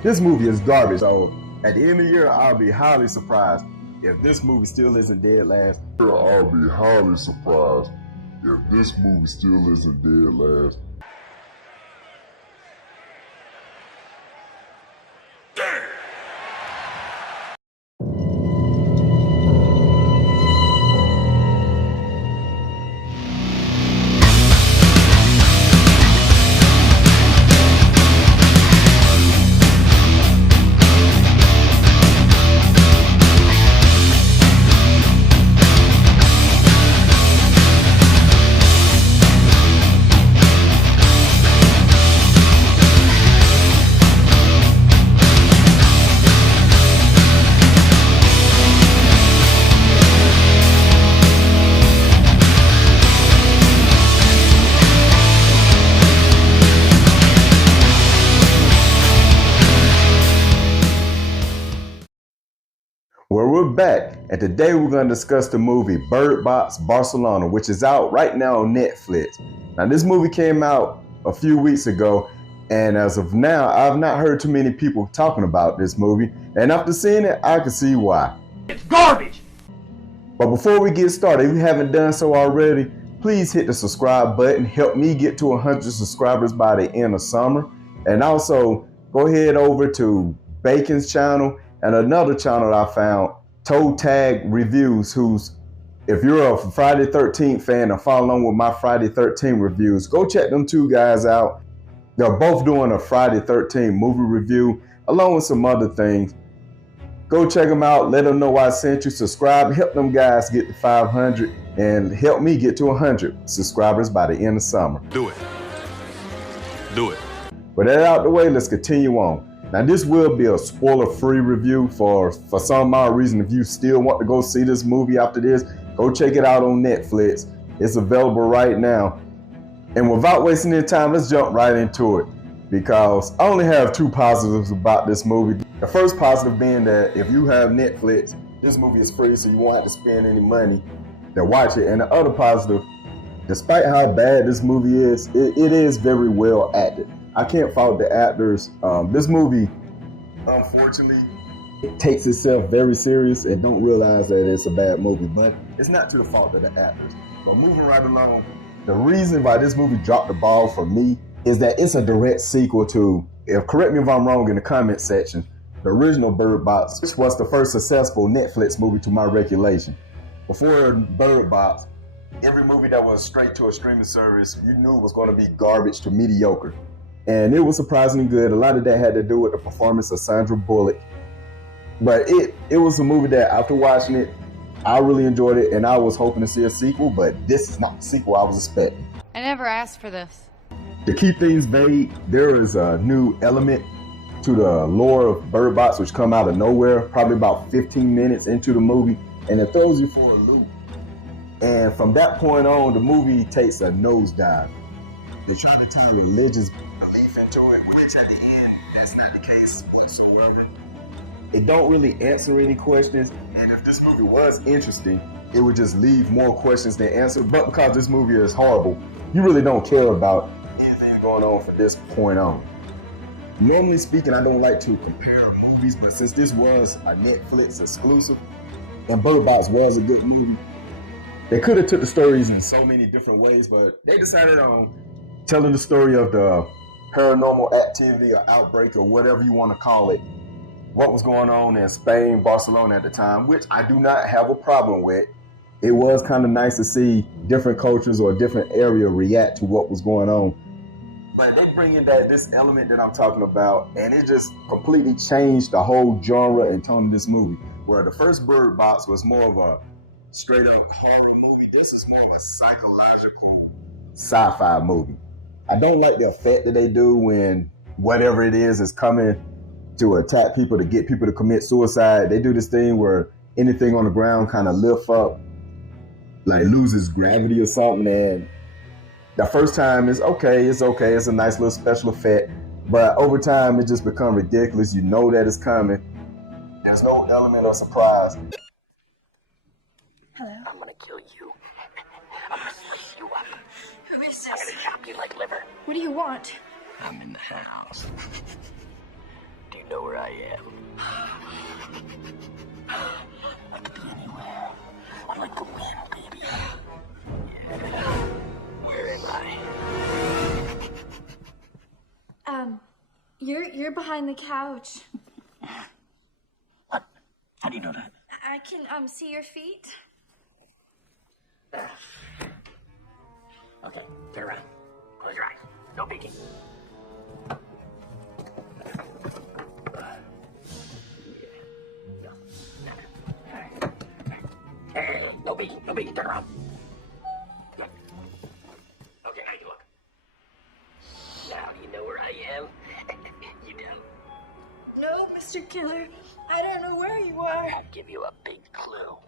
This movie is garbage. So at the end of the year, I'll be highly surprised if this movie still isn't dead last. I'll be highly surprised if this movie still isn't dead last. Well, we're back, and today we're going to discuss the movie Bird Box Barcelona, which is out right now on Netflix. Now, this movie came out a few weeks ago, and as of now, I've not heard too many people talking about this movie, and after seeing it, I can see why. It's garbage! But before we get started, if you haven't done so already, please hit the subscribe button. Help me get to 100 subscribers by the end of summer. And also, go ahead over to Bacon's channel and another channel I found, Toe Tag Reviews, if you're a Friday 13th fan and follow along with my Friday 13th reviews, go check them two guys out. They're both doing a Friday 13th movie review along with some other things. Go check them out. Let them know I sent you. Subscribe. Help them guys get to 500 and help me get to 100 subscribers by the end of summer. Do it. Do it. With that out the way, let's continue on. Now, this will be a spoiler-free review for some odd reason. If you still want to go see this movie after this, go check it out on Netflix. It's available right now. And without wasting any time, let's jump right into it, because I only have two positives about this movie. The first positive being that if you have Netflix, this movie is free, so you won't have to spend any money to watch it. And the other positive, despite how bad this movie is, it is very well acted. I can't fault the actors. This movie, unfortunately, it takes itself very serious and don't realize that it's a bad movie, but it's not to the fault of the actors. But moving right along, the reason why this movie dropped the ball for me is that it's a direct sequel to, correct me if I'm wrong in the comment section, the original Bird Box, which was the first successful Netflix movie to my recollection. Before Bird Box, every movie that was straight to a streaming service, you knew was going to be garbage to mediocre. And it was surprisingly good. A lot of that had to do with the performance of Sandra Bullock. But it was a movie that after watching it, I really enjoyed it, and I was hoping to see a sequel, but this is not the sequel I was expecting. I never asked for this. To keep things vague, there is a new element to the lore of Bird Box which come out of nowhere, probably about 15 minutes into the movie, and it throws you for a loop. And from that point on, the movie takes a nosedive. They try to turn religious belief into it, which at the end, that's not the case whatsoever. It don't really answer any questions, and if this movie was interesting, it would just leave more questions than answers. But because this movie is horrible, you really don't care about anything going on from this point on. Normally speaking, I don't like to compare movies, but since this was a Netflix exclusive, and Bird Box was a good movie, they could have took the stories in so many different ways, but they decided on telling the story of the paranormal activity or outbreak or whatever you want to call it, what was going on in Spain, Barcelona at the time, which I do not have a problem with. It was kind of nice to see different cultures or a different area react to what was going on. But they bring in this element that I'm talking about, and it just completely changed the whole genre and tone of this movie. Where the first Bird Box was more of a straight up horror movie, this is more of a psychological sci-fi movie. I don't like the effect that they do when whatever it is coming to attack people, to get people to commit suicide. They do this thing where anything on the ground kind of lift up, like loses gravity or something. And the first time it's okay, it's a nice little special effect. But over time, it just becomes ridiculous. You know that it's coming. There's no element of surprise. Hello. I'm gonna kill you. I'm gonna slice you up. Who is I'm gonna this? chop you like liver. What do you want? I'm in the house. Do you know where I am. I could be anywhere. I'm like the wind, baby. Yeah. Where am I? You're behind the couch. What? How do you know that? I can see your feet. Okay, turn around. Close your eyes. No peeking. Hey, no peeking, no peeking. Turn around. Good. Okay, now you look. Now you know where I am. You don't. No, Mr. Killer. I don't know where you are. I'll give you a big clue.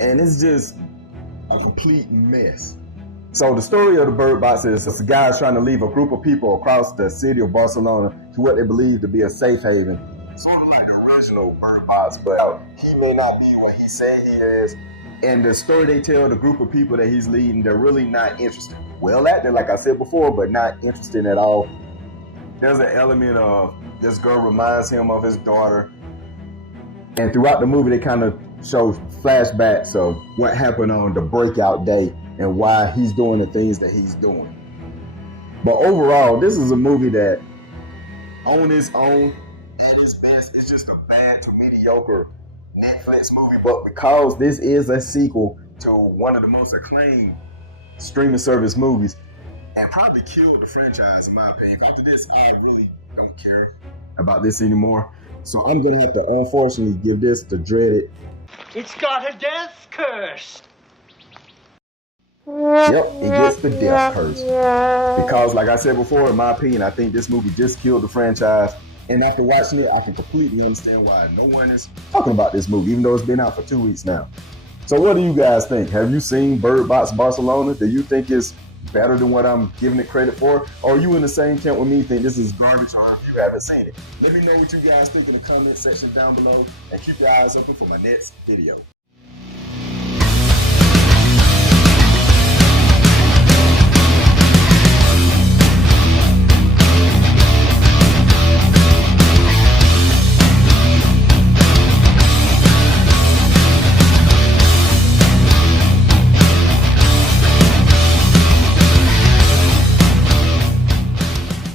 And it's just a complete mess. So the story of the Bird Box is a guy's trying to leave a group of people across the city of Barcelona to what they believe to be a safe haven. Sort of like the original Bird Box, but he may not be what he said he is. And the story they tell the group of people that he's leading, they're really not interested. Well acted, like I said before, but not interested at all. There's an element of this girl reminds him of his daughter. And throughout the movie, they kind of show flashbacks of what happened on the breakout day and why he's doing the things that he's doing. But overall, this is a movie that, on its own, at its best, it's just a bad to mediocre Netflix movie. But because this is a sequel to one of the most acclaimed streaming service movies, and probably killed the franchise, in my opinion. After this, I really don't care about this anymore. So I'm going to have to unfortunately give this the dreaded. It's got a death curse. Yep, it gets the death curse. Because like I said before, in my opinion, I think this movie just killed the franchise. And after watching it, I can completely understand why no one is talking about this movie, even though it's been out for 2 weeks now. So what do you guys think? Have you seen Bird Box Barcelona? Do you think it's better than what I'm giving it credit for? Or are you in the same camp with me, think this is garbage, or if you haven't seen it? Let me know what you guys think in the comment section down below, and keep your eyes open for my next video.